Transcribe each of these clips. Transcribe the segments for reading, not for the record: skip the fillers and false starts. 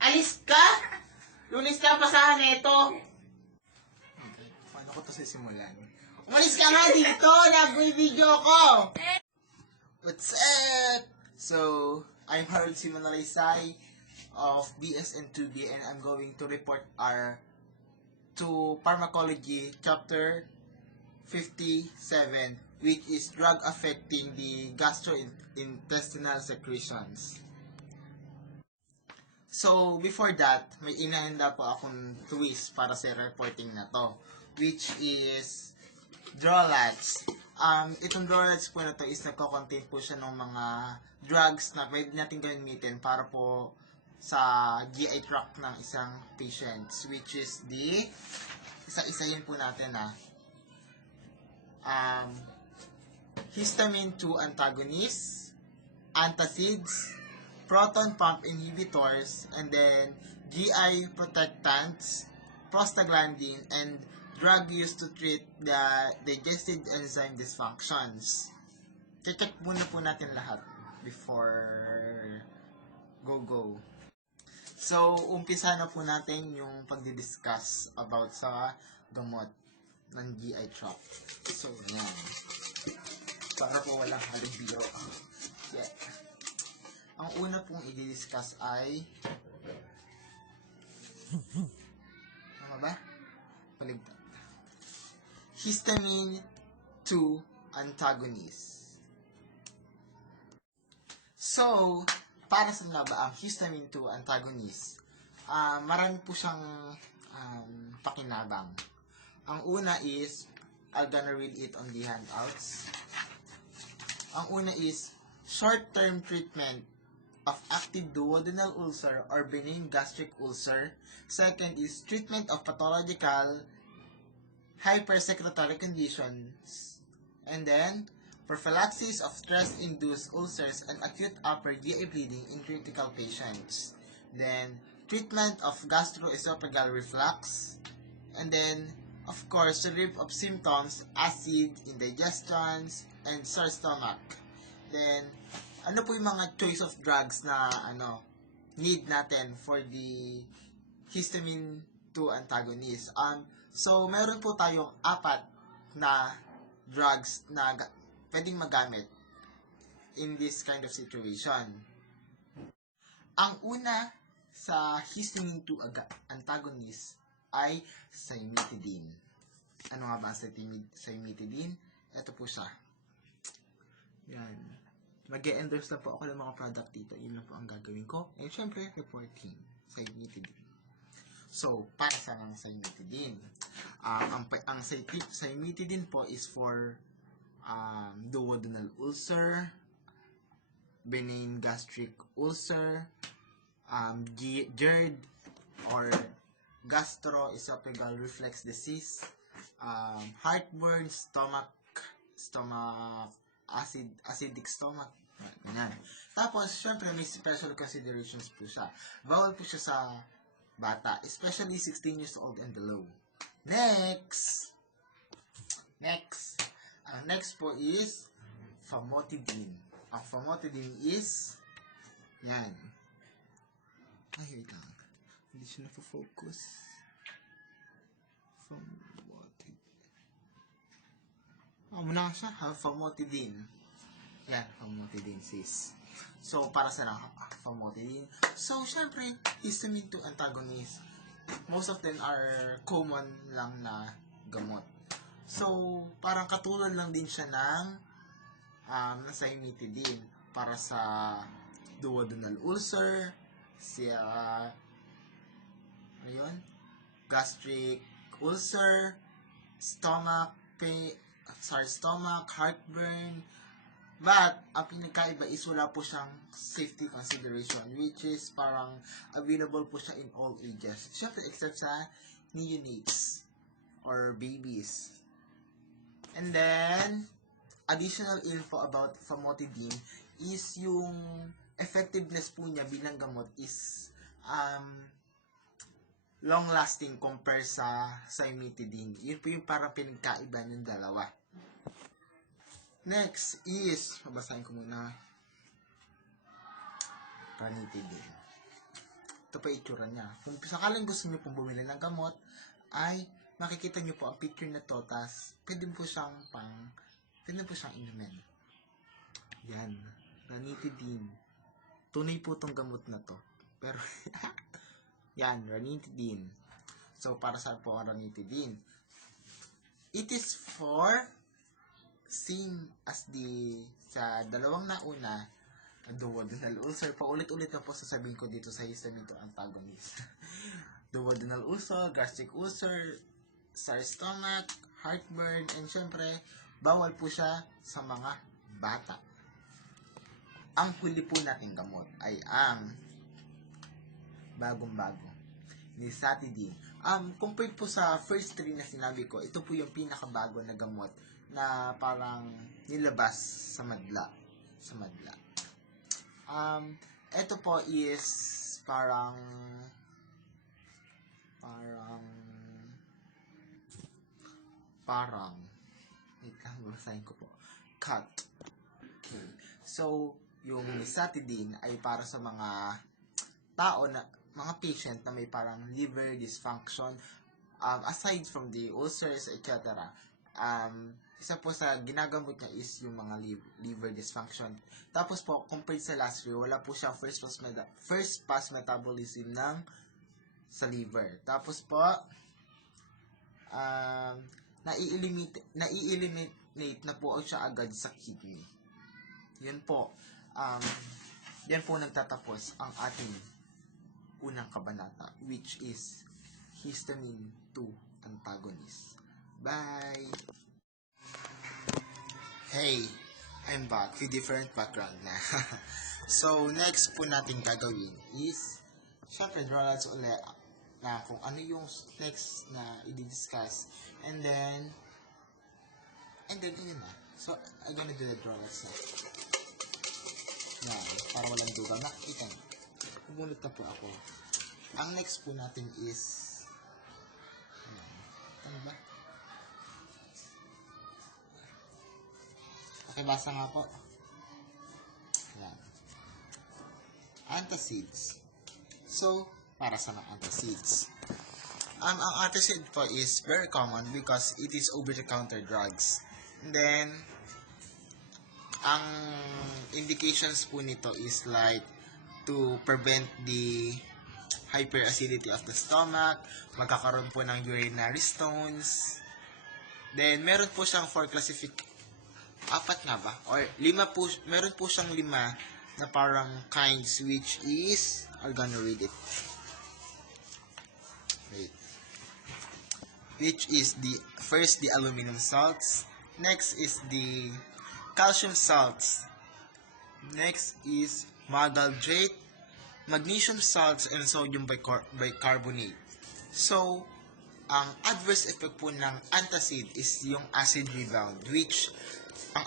Alis ka? Lunis ka pasahan nito. Paano ko to sisimulan? Umalis ka nga dito. Nag-video ko. What's up? So, I'm Harold si Manalaysay of BSN2B and I'm going to report to Pharmacology chapter 57, which is drug affecting the gastrointestinal secretions. So, before that, may inahanda po akong twist para sa reporting na to, which is drawlats. Itong drawlats po na to is nagko-contain po siya ng mga drugs na pwede natin gamitin para po sa GI tract ng isang patient, which is the isa-isahin po natin histamine 2 antagonists, antacids, proton pump inhibitors, and then GI protectants, prostaglandin, and drug used to treat the digestive enzyme dysfunctions. Check muna po natin lahat before go. So, umpisa na po natin yung pagdi-discuss about sa gamot ng GI tract. So, ayan. Para po walang halibiro. Yeah. Ang una pong i-discuss ay tama ba? Paligtad. Histamine 2 antagonist. So, para sa nga ba ang histamine 2 antagonist? Marami po siyang pakinabang. Ang una is, I'm gonna read it on the handouts. Ang una is, short-term treatment of active duodenal ulcer or benign gastric ulcer. Second is treatment of pathological hypersecretory conditions. And then, prophylaxis of stress-induced ulcers and acute upper GI bleeding in critical patients. Then, treatment of gastroesophageal reflux. And then, of course, relief of symptoms, acid, indigestions, and sore stomach. Then, ano po yung mga choice of drugs na need natin for the histamine 2 antagonist? So, meron po tayong 4 na drugs na pwedeng magamit in this kind of situation. Ang una sa histamine 2 antagonist ay cimetidine. Ano nga ba ang cimetidine? Ito po siya. Yan. Mag-e-endorse na po ako ng mga product dito. Yun lang po ang gagawin ko. And syempre, reporting. Cimetidine. So, para sa ng cimetidine? Ang cimetidine po is for duodenal ulcer, benign gastric ulcer, GERD or gastroesophageal reflux disease, heartburn, acidic stomach. Ganyan. Tapos, syempre, may special considerations po siya. Bawal po siya sa bata, especially 16 years old and below. Next! Ang next po is famotidine. Ang famotidine is yan. Ay, wait lang. Hindi siya na-focus. Famotidine. Muna ka siya. Famotidine. Yan, famotidine sis. So, para sa famotidine. So, syempre, histamine 2 antagonist. Most of them are common lang na gamot. So, parang katulad lang din siya ng cimetidine para sa duodenal ulcer, gastric ulcer, stomach pain, stomach, heartburn. But, ang pinagkaiba is wala po siyang safety consideration, which is parang available po siya in all ages. Siyempre, except sa neonates or babies. And then, additional info about famotidine is yung effectiveness po niya bilang gamot is long-lasting compare sa cimetidine. Yun po yung parang pinagkaiba ng dalawa. Next is, babasahin ko muna, ranitidine. ito pa itsura niya. Kung sakaling gusto niyo pong bumili ng gamot, ay makikita niyo po ang picture na to, tas pwede po siyang inumin. Yan, ranitidine. Tunay po tong gamot na to. Pero, yan, ranitidine. So, para saan po ang ranitidine? It is for, same as sa dalawang nauna, duodenal ulcer. Paulit-ulit na po sasabihin ko dito sa histamine to antagonist. Duodenal ulcer, gastric ulcer, sour stomach, heartburn, and syempre, bawal po siya sa mga bata. Ang huli po nating gamot ay ang bagong-bago, nisatidine. Compared po sa first 3 na sinabi ko, ito po yung pinakabago na gamot na parang nilabas sa madla. Ito po is parang wait lang, basahin ko po. Cut. Okay. So, yung nisatidine ay para sa mga tao na, mga patient na may parang liver dysfunction, aside from the ulcers, etc. Isa po sa ginagamot niya is yung mga liver dysfunction. Tapos po, compared sa last year, wala po siyang first pass metabolism sa liver. Tapos po, nai-eliminate na po siya agad sa kidney. Yan po. Yan po nagtatapos ang ating unang kabanata, which is histamine 2 antagonist. Bye! Hey, I'm back with different background na. So, next po natin gagawin is, syempre, drawlats ulit na kung ano yung next na i-discuss. And then, yun na. So, I'm gonna do the drawlats na. Yan, para walang duga. Nakikita nyo. Pumulit na po ako. Ang next po natin is, ano ba? Okay, basa nga po. Yan. Antacids. So, para sa mga antacids. Ang antacid po is very common because it is over-the-counter drugs. And then, ang indications po nito is like to prevent the hyperacidity of the stomach, magkakaroon po ng urinary stones. Then, meron po siyang 4 apat nga ba? Or 5 po, meron po siyang 5 na parang kinds, which is, I'm gonna read it. Wait. Which is first the aluminum salts, next is the calcium salts, next is malgaldrate, magnesium salts, and sodium bicarbonate. So, ang adverse effect po ng antacid is yung acid rebound, which ang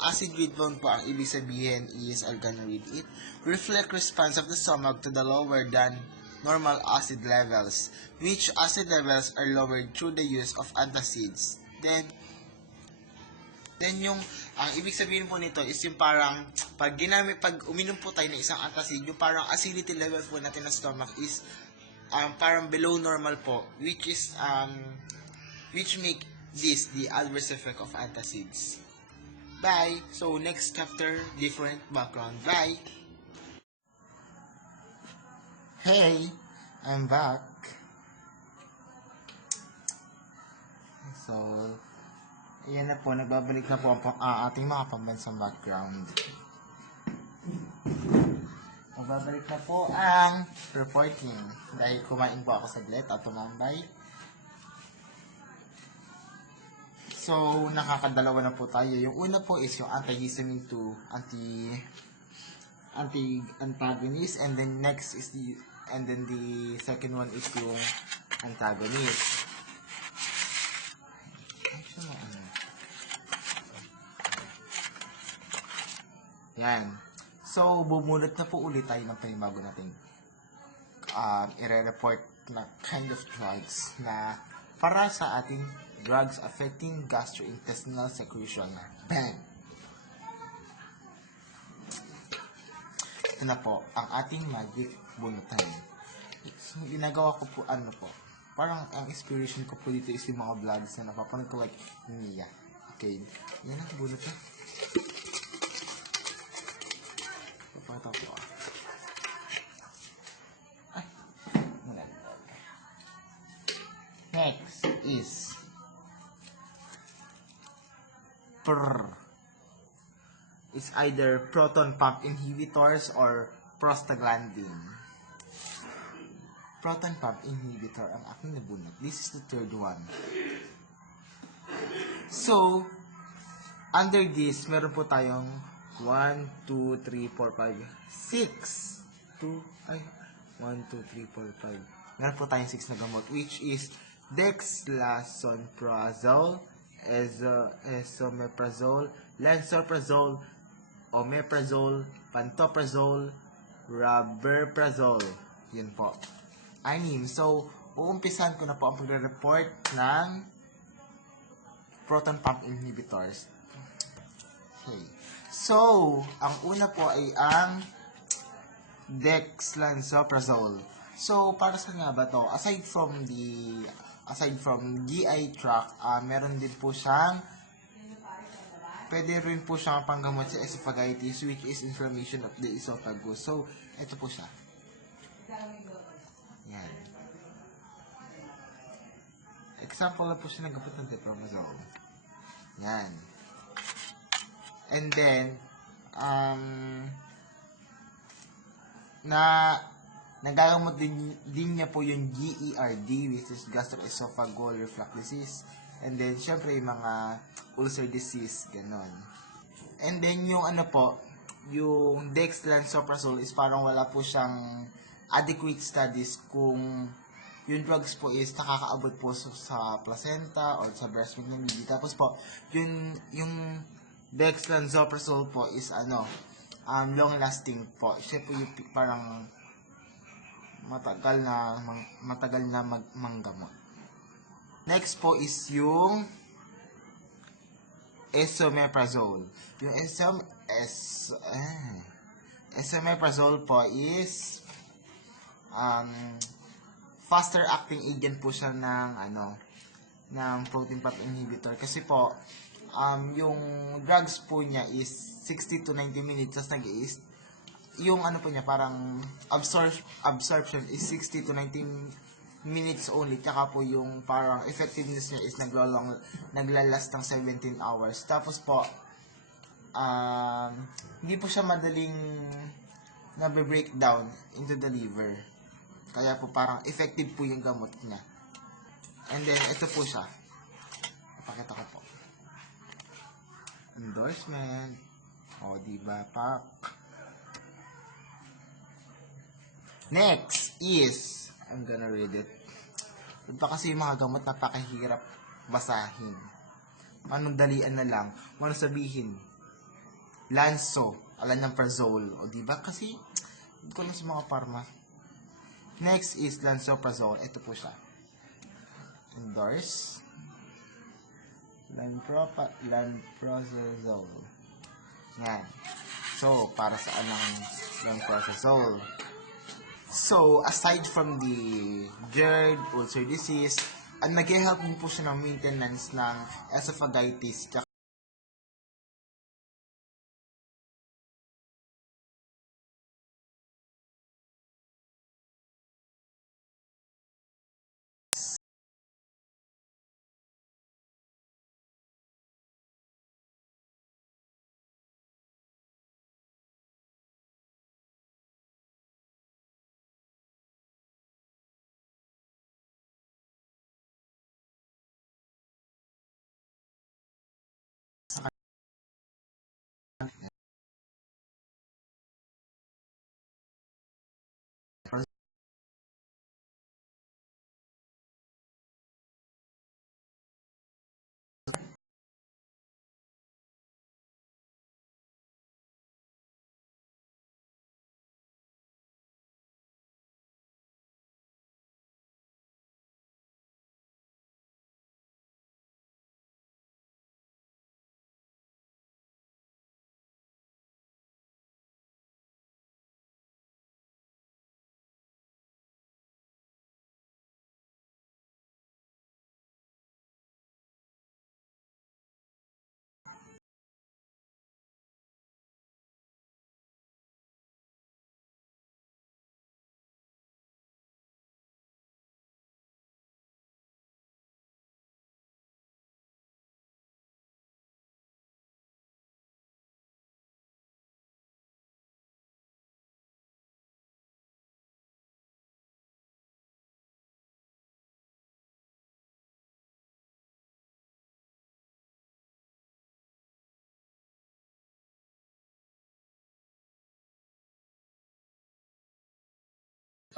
acid rebound po, ang ibig sabihin is, I'm gonna read it, reflect response of the stomach to the lower than normal acid levels, which acid levels are lowered through the use of antacids. Then yung, ang ibig sabihin po nito is yung parang, pag uminom po tayo ng isang antacid, yung parang acidity level po natin ng stomach is, parang below normal po, which make this the adverse effect of antacids. Bye! So, next chapter, different background. Bye! Hey! I'm back. So, ayan na po, nagbabalik na po ang ating mga pambansang background. Magbabalik na po ang reporting. Dahil kumain po ako saglit at tumambay. So, nakakadalawa na po tayo. Yung una po is yung antihistamine 2, antagonist, and then next is the second one is yung antagonist. Yan. So, bumunot na po ulit tayo ng panibago nating i-report na kind of drugs na para sa ating drugs affecting gastrointestinal secretion. Bang! ito na po, ang ating magic bunutan. So, ginagawa ko po, parang ang inspiration ko po dito is yung mga vlogs na napapanood ko like Mia. Okay, yan ang bunutan. Papakita ko. Next is it's either proton pump inhibitors or prostaglandin. Proton pump inhibitor ang aking nabunot. This is the third one. So, under this, meron po tayong 1, 2, 3, 4, 5, 6. 1, 2, 3, 4, 5. Meron po tayong 6 na gamot, which is dexlansoprazole, esomeprazole, lansoprazole, omeprazole, pantoprazole, rabeprazole. Yun po. So, uumpisan ko na po ang pagre-report ng proton pump inhibitors. Okay. So, ang una po ay ang dexlansoprazole. So, para sa nga ba to? Aside from GI tract, meron din po siyang pwede rin po siyang panggamot sa esophagitis, which is inflammation of the esophagus. So, ito po siya. Yan. Example na po siya ng gamot ng dexlansoprazole. Yan. And then, nagagamot din niya po yung GERD, which is gastroesophageal reflux disease. And then, syempre, yung mga ulcer disease, ganon. And then, yung yung dexlansoprazole is parang wala po siyang adequate studies kung yung drugs po is nakakaabot po sa placenta or sa breast milk ng baby. Tapos po, yung dexlansoprazole po is long lasting po. Siya po yung parang matagal na manggamot. Next po is yung esomeprazole. Yung esomeprazole po is faster acting agent po siya ng proton pump inhibitor kasi po yung drugs po niya is 60 to 90 minutes tapos yung po niya parang absorption is 60 to 90 minutes only, tsaka po yung parang effectiveness niya is naglalast ng 17 hours. Tapos po hindi po siya madaling nabe-breakdown into the liver. Kaya po parang effective po yung gamot niya. And then ito po siya. Pakita ko po. Endorsement. Diba, pak? Next is, I'm gonna read it. Ito kasi yung mga gamot napakahirap basahin. Anong dalian na lang. Ano sabihin? Lansoprazole. Diba? Kasi, hindi ko lang sa mga pharma. Next is lansoprazole. Ito po siya. Endorse. Lansoprazole. Yan. So, para saan ang lansoprazole? So, aside from the GERD, ulcer disease, nag-help din po siya ng maintenance ng esophagitis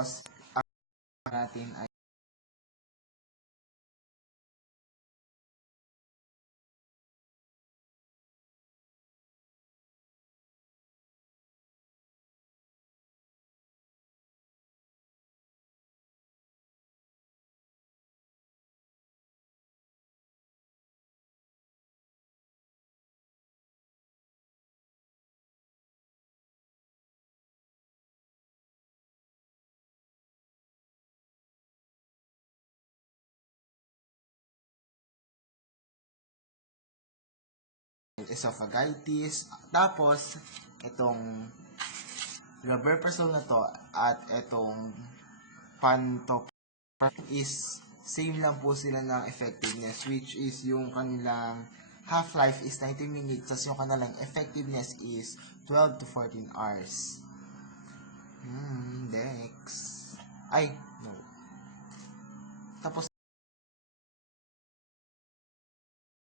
Tapos, ang natin ay esophagitis. Tapos, itong gaberpasol na to at itong pantoprazole is same lang po sila ng effectiveness, which is yung kanilang half-life is 90 minutes, tas yung kanilang effectiveness is 12 to 14 hours. Next. Ay, no. Tapos